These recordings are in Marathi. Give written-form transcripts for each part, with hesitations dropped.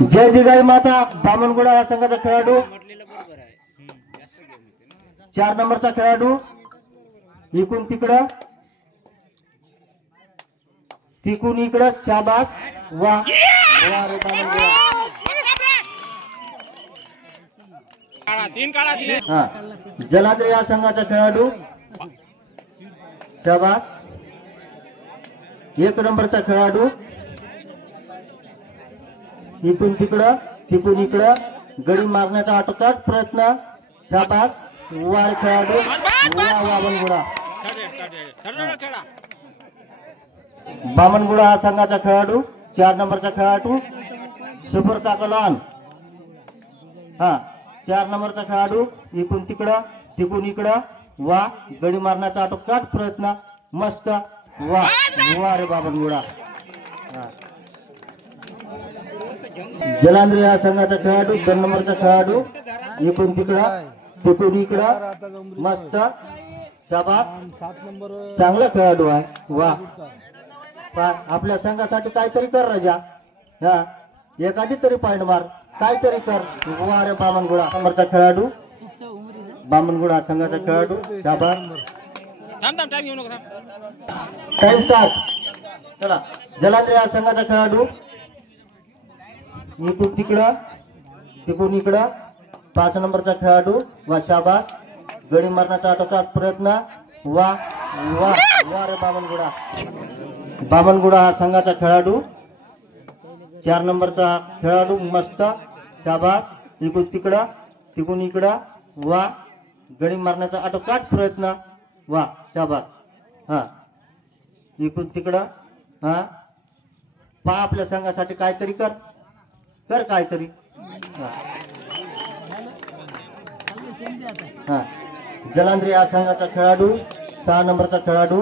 जय दिगाई माता बामणगुडा या संघाचा खेळाडू 4 नंबरचा खेळाडू इकून तिकडं तिकून इकडं शाबास वा वा रे बामणगुडा हा जलाद्री या संघाचा खेळाडू शाबास 1 नंबरचा खेळाडू इथून तिकडं गडी मारण्याचा आटोकाट प्रयत्न शाबास वार खेळाडू बामणगुडा बामणगुडा हा संघाचा खेळाडू 4 नंबरचा खेळाडू सुपर काकलान हा 4 नंबरचा खेळाडू इथून तिकडं वा गडी मारण्याचा आटोकाट प्रयत्न मस्त वा वा रे बामणगुडा जलांद्री हा संघाचा खेळाडू 2 नंबरचा खेळाडू इकडून इकडं मस्त शाबास 7 नंबर चांगला खेळाडू आहे वा आपल्या संघासाठी काहीतरी कर राजा हा एखादी तरी पॉइंट मार काहीतरी कर वा रे बामणगुडा नंबरचा खेळाडू बामणगुडा संघाचा खेळाडू शाबास टाइम स्टार्ट चला जलांद्री हा संघाचा खेळाडू इकडून इकडं 5 नंबरचा खेळाडू वा शाबास गडी मारण्याचा आटोकाट प्रयत्न वा वा वा रे बामणगुडा हा संघाचा खेळाडू 4 नंबरचा खेळाडू मस्त शाबास तिकून इकडं वा गडी मारण्याचा आटोकाट प्रयत्न वा शाबास हा इकडून तिकडं हा पा आपल्या संघासाठी काहीतरी कर काहीतरी हा जलांद्री हा संघाचा खेळाडू 6 नंबरचा खेळाडू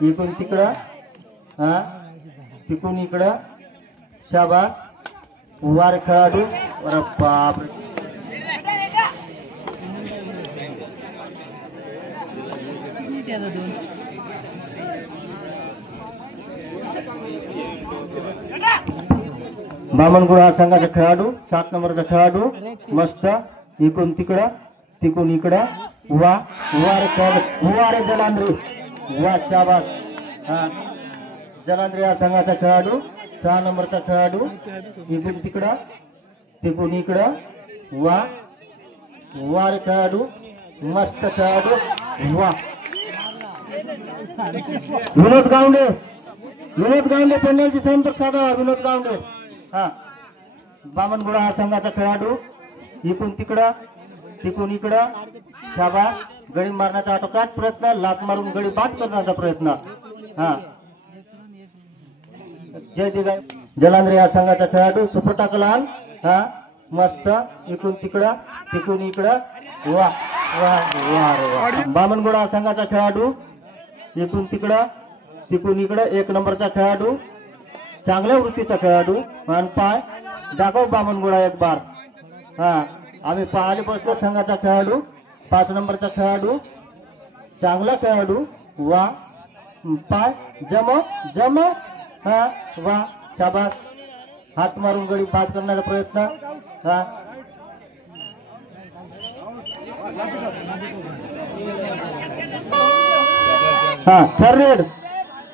इकडून तिकडं हा तिकून इकडं शाबास वार खेळाडू अरे बाप बामणगुडा हा संघाचा खेळाडू 7 नंबरचा खेळाडू मस्त इकडून इकडं वा वा रे जलांद्री वा शाबास हा जलांद्री हा संघाचा खेळाडू 6 नंबरचा खेळाडू इकडून इकडं वा वा रे खेळाडू मस्त खेळाडू वा विनोद गावंडे पेंड्याची संपर्क साधा विनोद गावंडे हा बामणगुडा हा संघाचा खेळाडू इकडून इकडं शाबास गडी मारण्याचा आटोकाट प्रयत्न लात मारून गडी बाद करण्याचा प्रयत्न हा जय दिगाई जलांद्री हा संघाचा खेळाडू सुपर टाकलान हा मस्त इकडून इकडं वा वा वा बामणगुडा हा संघाचा खेळाडू इकडून इकडं 1 नंबरचा खेळाडू चांगल्या वृत्तीचा खेळाडू आणि पाय दाखव बामणगुडा एक बार हा आम्ही पाहायला बसलो संघाचा खेळाडू 5 नंबरचा खेळाडू चांगला खेळाडू वा पाय जम हा वा शाबास हात मारून गडी बाद करण्याचा प्रयत्न हा हा थर्ड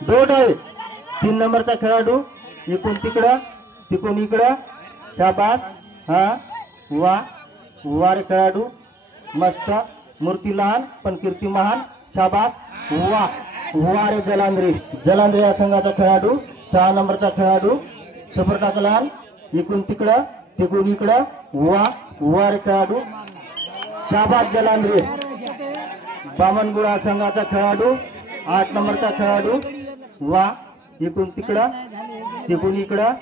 दोड आहे 3 नंबरचा खेळाडू इकडून इकडं शाबास हा वा वार खेळाडू मस्त मूर्ती लहान पण कीर्ती महान शाबास वा वा रे जलांद्री या संघाचा खेळाडू 6 नंबरचा खेळाडू सुपर टाकलान इकडून इकडं वा वा रे खेळाडू शाबास जलांद्री बामणगुडा संघाचा खेळाडू 8 नंबरचा खेळाडू वा इकडून इकडं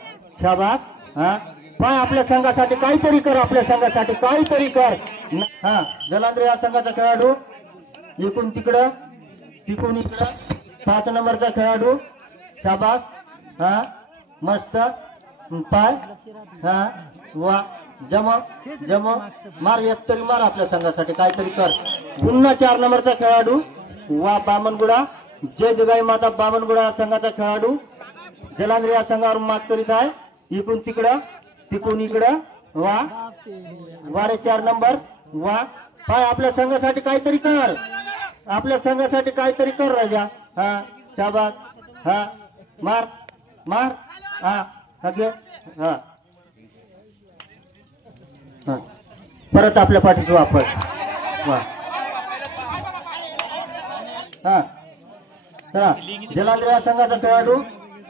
शाबास हा पहा आपल्या संघासाठी काहीतरी कर हा जलांद्री या संघाचा खेळाडू इकडून इकडं 5 नंबरचा खेळाडू शाबास हा मस्त पाय हा वा जम मार एक तरी मार आपल्या संघासाठी काहीतरी कर पुन्हा 4 नंबरचा खेळाडू वा बामणगुडा जय दिगाई माता बामणगुडा संघाचा खेळाडू जलांद्री या संघावर मात करीत आहे इकडून तिकून इकडं वा वारे 4 नंबर वा पाय आपल्या संघासाठी काहीतरी कर आपल्या संघासाठी काहीतरी कर राजा हा शाबास हा मार मार हा घे हा हा परत आपल्या पाठीची वापस वा हा चला जलांद्र या संघाचा खेळाडू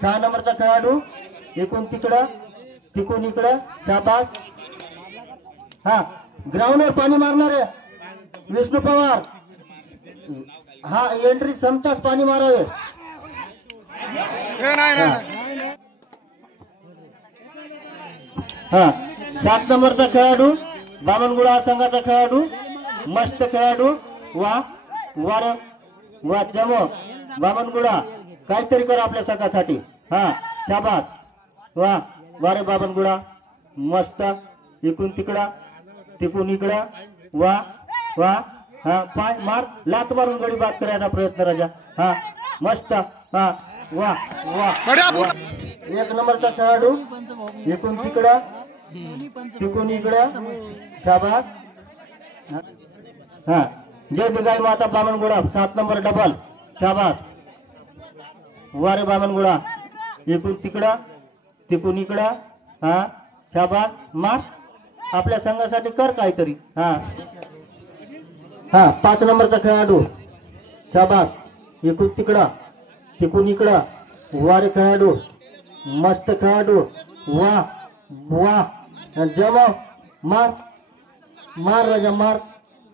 6 नंबरचा खेळाडू एकूण तिकडं तिकून इकडं शाबास हा ग्राउंडवर पाणी मारणार आहे विष्णू पवार हा एंट्री समताच पाणी मारावे हा 7 नंबरचा खेळाडू बामनगुडा संघाचा खेळाडू मस्त खेळाडू वा वार वा जमो बामनगुडा काहीतरी कर आपल्या संघासाठी हा शाबास वा वारे बामनगुडा मस्त इकून तिकडा तिकून इकडा वा वा हा पाय मार लात मारून गडी बाद करायचा प्रयत्न राजा हा मस्त हा वा वा 1 नंबरचा खेळाडू इकून तिकडा तिकून इकडा शाबास हा जय जगाई माता बामनगुडा 7 नंबर डबल शाबास वारे बामनगुडा इकून तिकडा तिकून इकडा हा शाबास मार आपल्या संघासाठी कर काहीतरी हा हा 5 नंबरचा खेळाडू शाबास इकून तिकडा तिकून इकडा वारे खेळाडू मस्त खेळाडू वा वा जमा मार मार राजा मार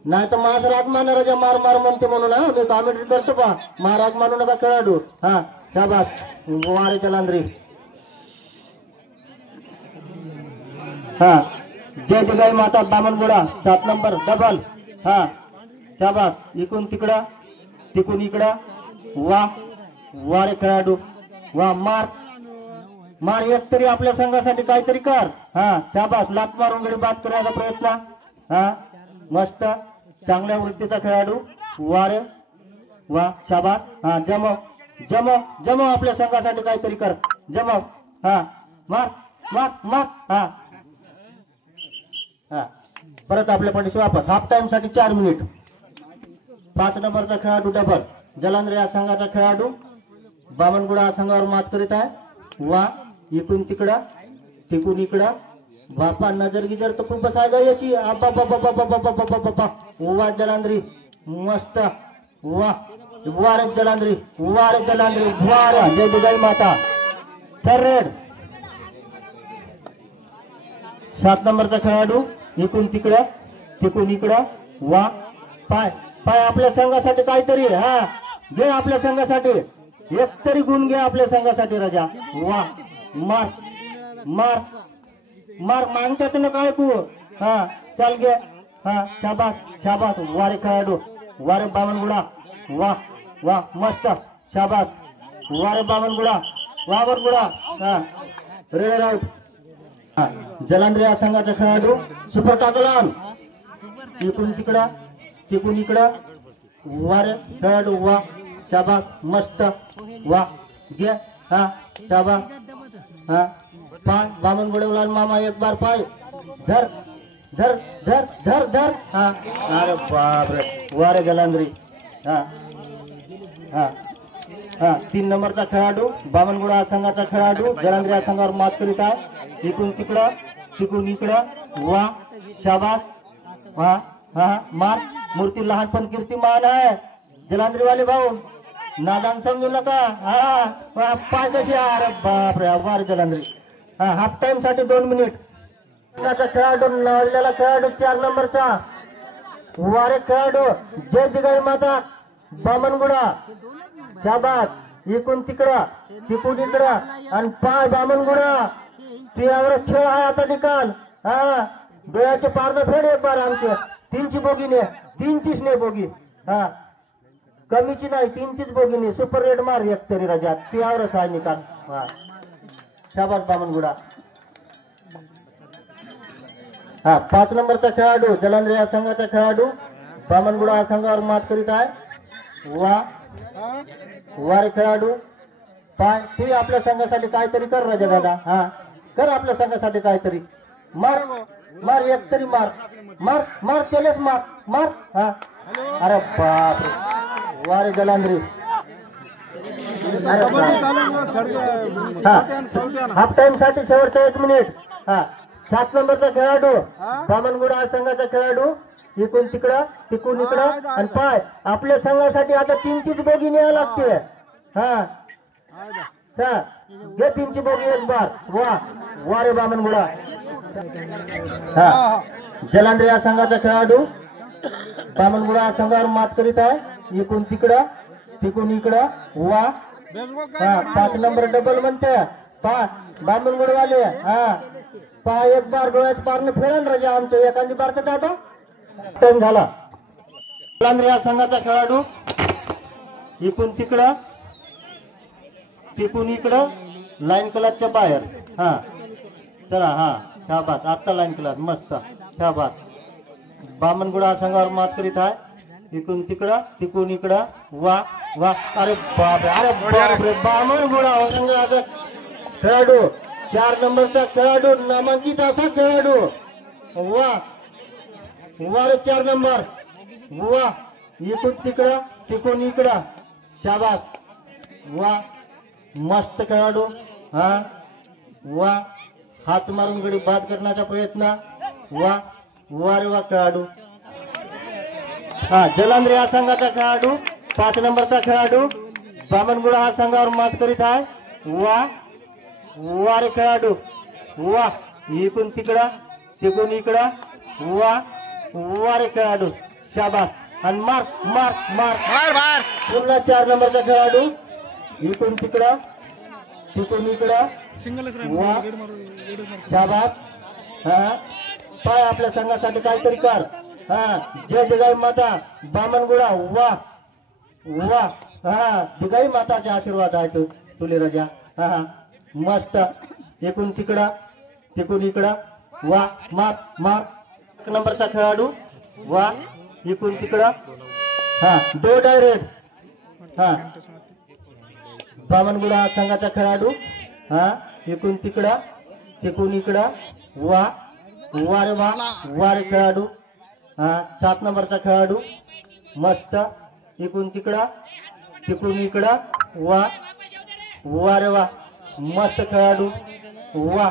नाही तर माझ राग माना राजा मार मार म्हणते म्हणून हा मी कॉमेंट्री करतो पा महाराज मानू नका खेळाडू हा शाबास वारे जलांद्री हा जय जगाई माता बामनगुडा 7 नंबर डबल हा शाबास इकून तिकडा तिकून इकडा वा वारे खेळाडू वा मार मार एक तरी आपल्या संघासाठी काहीतरी कर हा शाबास लात मारून गडी बाद करायचा प्रयत्न हा मस्त चांगल्या वृत्तीचा खेळाडू वारे वा शाबास हा जमव जमव जमव आपल्या संघासाठी काहीतरी कर जमव हा मार मार मार हा हा परत आपल्या पाठीशी वापस हाफ टाइम साठी 4 मिनिट 5 नंबरचा खेळाडू डबल जलांद्र या संघाचा खेळाडू बामनगुडा या संघावर मात करीत आहे वा इकून तिकडा तिकून इकडा बापा नजर गिजर तर खूप बसायला याची आबा बाबा बाबा बाबा बाबा बाबा वा जलांद्री मस्त वा वारे जलांद्री वारे जय जगाई माता रेड 7 नंबरचा खेळाडू इकून तिकडा तिकून इकडा वा पाय पाय आपल्या संघासाठी काहीतरी हा घे आपल्या संघासाठी एक तरी गुण घे आपल्या संघासाठी राजा वा मार मार मार मागच्याच न काय तू हा चाल घे हा शाबास शाबास वारे खेळाडू वारे बामनगुडा वा वा मस्त शाबास वारे बामनगुडा बामनगुडा हा रेड आउट जलांद्र या संघाचा खेळाडू सुपर टाकलान इकडून तिकडा तिकून इकडा वारे खेळाडू वा शाबास मस्त वा घे हा शाबास हा पाय बामनगुडे उलाल मामा एक बार पाय धर धर धर धर धर हा अरे बाप रे वारे जलांद्री हा हा हा 3 नंबरचा खेळाडू बामनगुडा संघाचा खेळाडू जलांद्र या संघावर मात करीत आहे इकडून तिकडं तिकडून इकडं वा शाबास हा हा मार मूर्ती लहानपण कीर्तिमान आहे जलांद्री वाले भाऊ नादान समजू नका हा पाय कशी अरे बाप रे वार जलांद्री हा हाफ टाइम साठी 2 मिनिट खेळाडू लावलेला खेळाडू 4 नंबरचा वारे खेळाडू जय जगाई माता बामनगुडा शाबास इकून तिकडा तिकून इकडा आणि पाय बामनगुडा त्यावर खेळ आहे आता निकाल हा डोळ्याचे पारणे फेड एक बार आमचे 3ची बोगीने 3चीच नाही बोगी हा कमीची नाही 3चीच बोगीने सुपर रेड मार एक तरी राजा त्यावरच आहे निकाल हा शाबास बामनगुडा हा 5 नंबरचा खेळाडू जलांद्र या संघाचा खेळाडू बामनगुडा या संघावर मात करीत आहे वा वारे खेळाडू पाय तू आपल्या संघासाठी काहीतरी कर राजा दादा हा कर आपल्या संघासाठी काहीतरी मार मार एक तरी मार मार मार केलेच मार मार हा अरे बाप रे वारे जलांद्री हाफ टाइम साठी शेवटचा 1 मिनिट हा 7 नंबरचा खेळाडू बामनगुडा संघाचा खेळाडू इकडून तिकडं तिकडून इकडं आणि पाय आपल्या संघासाठी आता 3चीच बोगी न्यावं लागते हा घे 3ची बोगी एक बार वा वा रे बामनगुडा हा जलांद्री या संघाचा खेळाडू बामनगुडा संघावर मात करीत आहे इकडून तिकडं तिकडून इकडं वा हा 5 नंबर डबल म्हणते पा बामनगुडवाले हा पा एक बार डोळ्याच पारने फेरण राजा आमचं एखादी बार तर आता टाइम झाला जलांद्री या संघाचा खेळाडू इकडून तिकडं तिकडून इकडं लाईन क्लासच्या बाहेर हा चला हा ह्या बात आता लाईन क्लास मस्त ह्या बात बामनगुडा संघावर मात करीत आहे इकडून तिकडं तिकडून इकडं वा वा अरे बाप रे बामनगुडा संघाचा खेळाडू 4 नंबरचा खेळाडू नामांकित असा खेळाडू वा वा रे 4 नंबर वा इकडून तिकडं तिकडून इकडं शाबास वा मस्त खेळाडू हा वा हात मारून गडी बाद करण्याचा प्रयत्न वा वा रे वा खेळाडू हा जलांद्री हा संघाचा खेळाडू 5 नंबरचा खेळाडू बामनगुडा हा संघावर मात करीत आहे वा वा रे खेळाडू वा इकडून तिकडं तिकडून इकडं वा वा रे खेळाडू शाबास आणि मार मार मार पुन्हा 4 नंबरचा खेळाडू इकडून तिकडं तिकडून इकडं वा शाबास हा पाय आपल्या संघासाठी काहीतरी कर हा जय जगाई माता बामनगुडा वा वा हा जगाई माताचे आशीर्वाद आहे तुले राजा हा मस्त इकडून तिकडं तिकडून इकडं वा मार मार 1 नंबरचा खेळाडू वा इकडून तिकडं हा दो डायरेक्ट हा बामनगुडा संघाचा खेळाडू हा इकडून तिकडं तिकडून इकडं वा वा रे वा रे खेळाडू हा 7 नंबरचा खेळाडू मस्त इकडून तिकडं तिकडून इकडं वा वा रे वा मस्त खेळाडू वा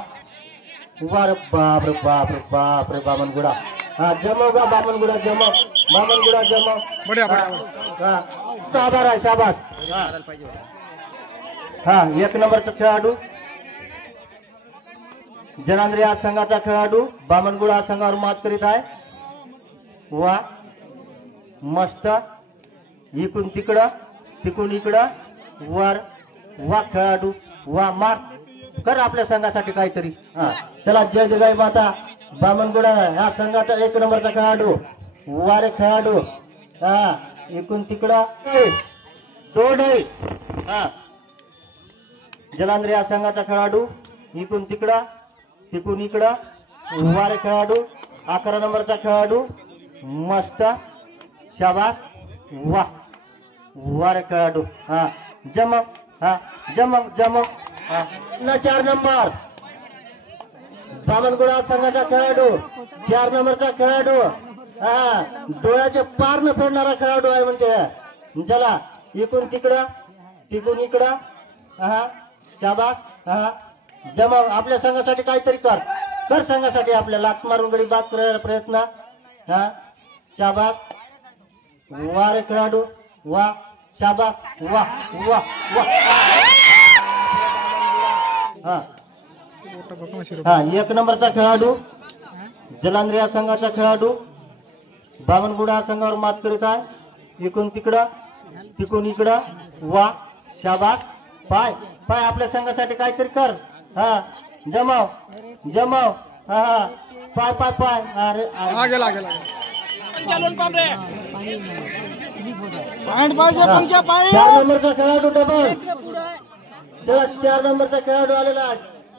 वा रे बाप रे बामनगुडा हा जमव का बामनगुडा जमव बामनगुडा जमव हा शाबास आहे शाबास हा 1 नंबरचा खेळाडू जलांद्री हा संघाचा खेळाडू बामनगुडा हा संघावर मात करीत आहे वा मस्त इकडून तिकडं तिकडून इकडं वर वा खेळाडू वा मार कर आपल्या संघासाठी काहीतरी हा चला जय जगाई माता बामनगुडा या संघाचा 1 नंबरचा खेळाडू वारे खेळाडू हा इकडून तिकडं तोड हा जलांद्री या संघाचा खेळाडू इकडून तिकडं तिकडून इकडं वारे खेळाडू 11 नंबरचा खेळाडू मस्त शाबास वा वारे खेळाडू हा जमव हा जमव हा 4 नंबर बामनगुडा संघाचा खेळाडू 4 नंबरचा खेळाडू हा डोळ्याचे पार न फेडणारा खेळाडू आहे म्हणजे चला इकडून तिकडं तिकडून इकडं हा शाबास हा जमव आपल्या संघासाठी काहीतरी कर संघासाठी आपल्या लात मारून गडी बाद करायला प्रयत्न हा शाबास वा रे खेळाडू वा शाबास वा वा वा हा 1 नंबरचा खेळाडू जलांद्री या संघाचा खेळाडू बामनगुडा संघावर मात करीत आहे इकडून तिकडं तिकडून इकडं वा शाबास पाय पाय आपल्या संघासाठी काहीतरी कर हा जमाव हा पाय पाय पाय अरे गेला 4 नंबरचा खेळाडू डबल 4 नंबरचा खेळाडू आलेला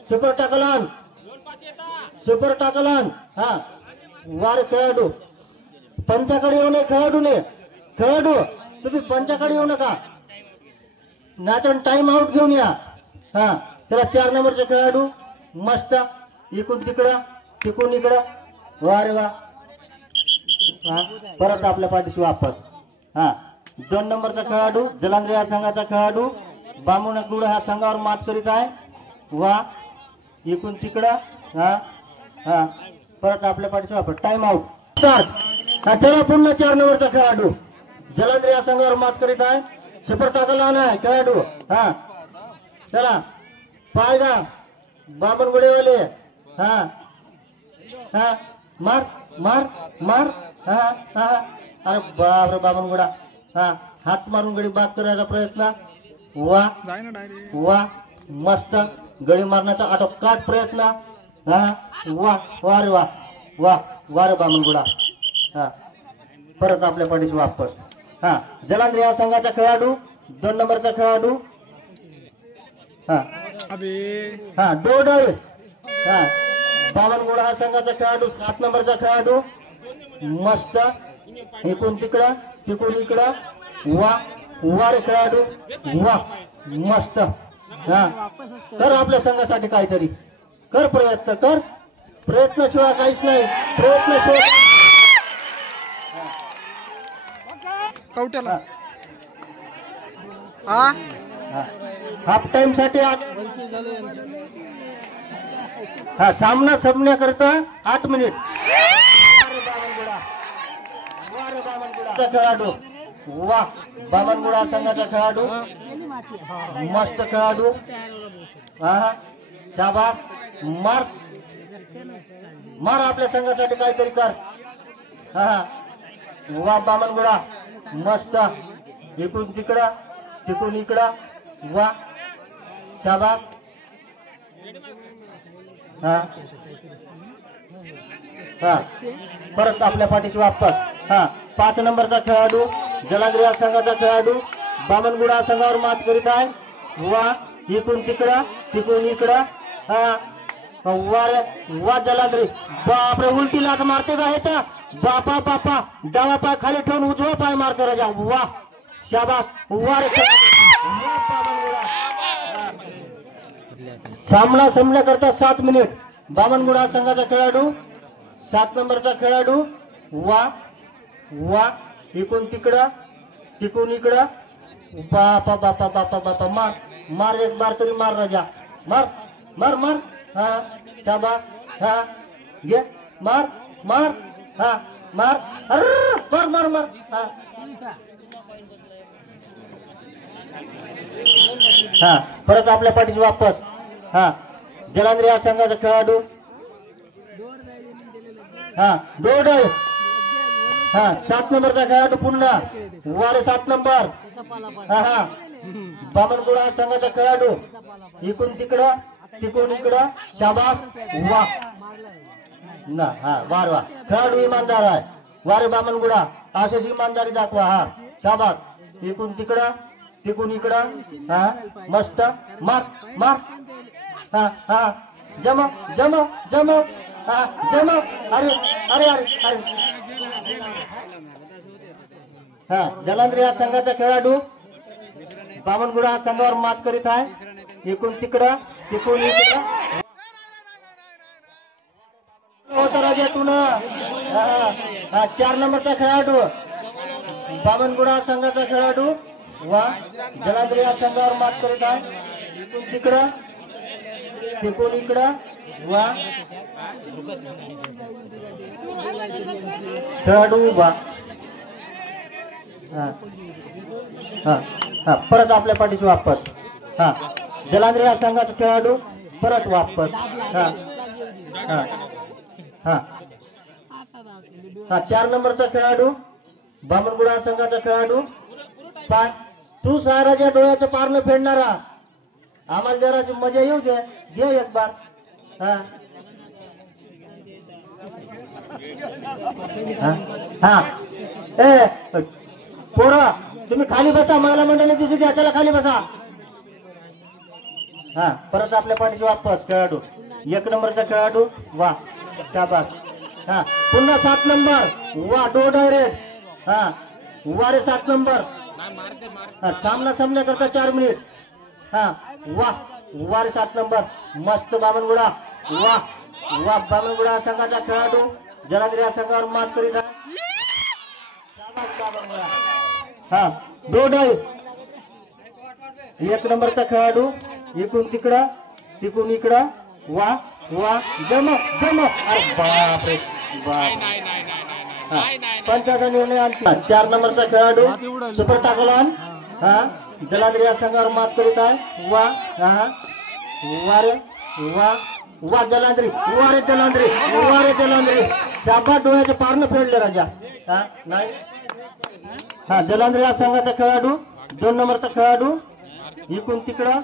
सुपर टाकलान हा वार खेळाडू पंचाकडे येऊ नये खेळाडू तुम्ही पंचाकडे येऊ नका नाचन टाइम आउट घेऊन या हा त्याला 4 नंबरचा खेळाडू मस्त इकडून तिकडं तिकून इकडं वा रे वा हा परत आपल्या पाठीशी वापस हा 2 नंबरचा खेळाडू जलांद्री या संघाचा खेळाडू बामणगुडा हा संघावर मात करीत आहे वा इकून तिकडं हा हा परत आपल्या पाठीशी वापस टाइम आउट स्टार्ट हा चला पुन्हा 4 नंबरचा खेळाडू जलांद्री या संघावर मात करीत आहे सुपर टाकला नाही खेळाडू हा चला पायगा बामणगुडेवाले हा हा मार मार मार हा हा अरे बाप रे बामणगुडा हा हात मारून गडी बाद करायचा प्रयत्न वा वा मस्त गडी मारण्याचा आटोकाट प्रयत्न हा वा वा रे वा वा वा रे बामणगुडा हा परत आपल्या पाठीशी वापस हा जलांद्री या संघाचा खेळाडू 2 नंबरचा खेळाडू हा हा डोडळ हा बामणगुडा हा संघाचा खेळाडू 7 नंबरचा खेळाडू मस्त इकून तिकडं तिकून इकडं वा वा रे खेळाडू वा मस्त हा कर आपल्या संघासाठी काहीतरी कर प्रयत्नाशिवाय काहीच नाही प्रयत्नाशिवाय कवट्याला हाफ टाइम साठी हा सामना संपण्याकरता 8 मिनिट खेळाडू वा बामणगुडा संघाचा खेळाडू मस्त खेळाडू हा शाबास मार मार आपल्या संघासाठी काहीतरी कर हा वा बामणगुडा मस्त इकडून तिकडं तिकडून इकडं वा शाबास हा हा परत आपल्या पाठीशी वापस हा 5 नंबरचा खेळाडू जलांद्री या संघाचा खेळाडू बामणगुडा संघावर मात करीत आहे वा इकडून तिकडं तिकडून इकडं हा वा वा जलांद्री बापरे उलटी लाट मारते का हे बापा बापा डावा पाय खाली ठेवून उजवा पाय मारतो राजा वा शाबास वा रे सामना संपण्याकरता 7 मिनिट बामणगुडा संघाचा खेळाडू 7 नंबरचा खेळाडू वा वा इकडून तिकडं तिकडून इकडं बापा बापा बापा बापा मार मार एक बार तरी मार राजा मार मार मार हा शाबास हा घे मार मार हा मार अरे मार मार मार हा हा परत आपल्या पाठीशी वापस हा जलांद्री या संघाचा खेळाडू हा डोडळ हा 7 नंबरचा खेळाडू पुन्हा वारे 7 नंबर हा हा बामणगुडा संघाचा खेळाडू इकडून तिकडं तिकडून इकडं शाबास वा ना हा वार वा खेळाडू इमानदार आहे वारे बामणगुडा अशीच इमानदारी दाखवा हा शाबास इकडून तिकडं तिकडून इकडं हा मस्त मार मार हा हा जमा जमा जमा हा जमा अरे अरे अरे अरे हा जलांद्री या संघाचा खेळाडू बामणगुडा संघावर मात करीत आहे इकडून तिकडं तिकडून इकडं होता राजा तुन हा 4 नंबरचा खेळाडू बामणगुडा संघाचा खेळाडू वा जलांद्री या संघावर मात करीत आहे इकडून तिकडं तिकडून इकडं वा खेळाडू उभा हा हा हा परत आपल्या पाठीशी वापस हा जलांद्री या संघाचा खेळाडू परत वापस हा हा हा हा 4 नंबरचा खेळाडू बामणगुडा संघाचा खेळाडू तू साराच्या डोळ्याचं पारणं फेडणारा आम्हाला जराशी मजा येऊ दे घे एक बार हा हा ए पोरा तुम्ही खाली बसा मला मंडळी दिसू द्या चला खाली बसा हा परत आपल्या पाठीशी वापस खेळाडू 1 नंबरचा खेळाडू वा शाबास हा पुन्हा 7 नंबर वा डो डायरेक्ट हा वारे 7 नंबर हा सामना संपण्याकरता 4 मिनिट हा वा वारे 7 नंबर मस्त बामणगुडा वा वा बामनगुडा या संघाचा खेळाडू जलांद्री या संघावर मात करीत आहे. हा दोन आहे. एक नंबरचा खेळाडू इकडून तिकडं तिकडून इकडं वा वा जम जम. अरे बापरे बाप. पंचाचा निर्णय आणखी 4 नंबरचा खेळाडू सुपर टाकलान हा जलांद्री या संघावर मात करीत आहे. वा हा वा रे वा वा जलांद्री वा रे जलांद्री वा रे जलांद्री. शाबास डोळ्याचे पारणं फेडले राजा. हा नाही हा जलांद्री या संघाचा खेळाडू 2 नंबरचा खेळाडू इकडून तिकडं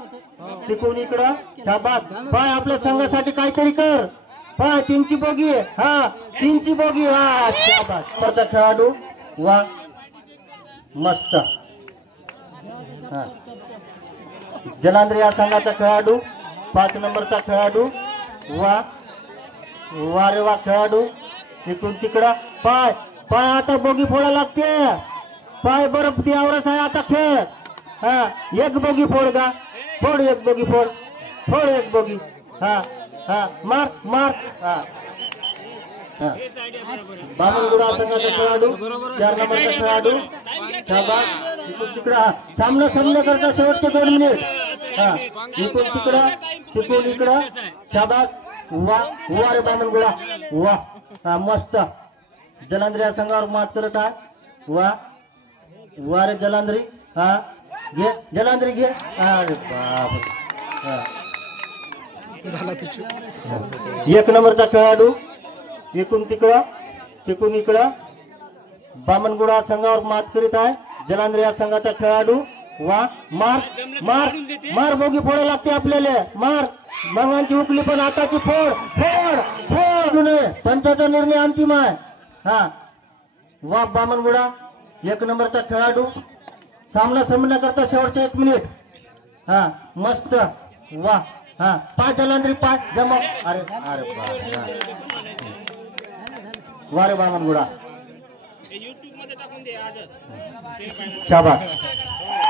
तिकडून इकडं. शाबास पाय आपल्या संघासाठी काहीतरी कर. पाय 3ची बोगी हा 3ची बोगी हा शाबास. परचा खेळाडू वा मस्त. हा जलांद्री या संघाचा खेळाडू 5 नंबरचा खेळाडू वा वा रे वा खेळाडू इकडून तिकडं. पाय पाय आता बोगी फोडा लागते. पाय बरं त्यावरच आहे आता खेळ. हा एक बोगी फोड का फोड एक बोगी फोड फोड एक बोगी. हा हा मार मार. हा बामनगुडा संघाचा खेळाडू 4 नंबरचा खेळाडू शाबास इकडून तिकडं. सामना करता शेवटचे 2 मिनिट. हा इकडून तिकडं तिकडून इकडं. शाबास वा वा रे बामनगुडा वा. हा मस्त. जलांद्री या संघावर मात करत आहे. वा वा रे जलांद्री. हा घे जलांद्री घे. अरे बाप. एक नंबरचा खेळाडू इकडून तिकडं तिकडून इकडं. बामनगुडा संघावर मात करीत आहे. जलांद्री या संघाचा खेळाडू वा मार मार मार बोगी फोडा लागते आपल्याला. मार मंगांची उकली पण आताची फोड फोड फोड. पंचाचा निर्णय अंतिम आहे. हा वा बामनगुडा 1 नंबरचा खेळाडू. सामना करता शेवटचे 1 मिनिट. हा मस्त वा. हा पाय जलांद्री पाय जम. अरे अरे वा रे बामनगुडा. शाबास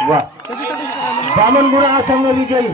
वा बामनगुडा हा संघ विजयी.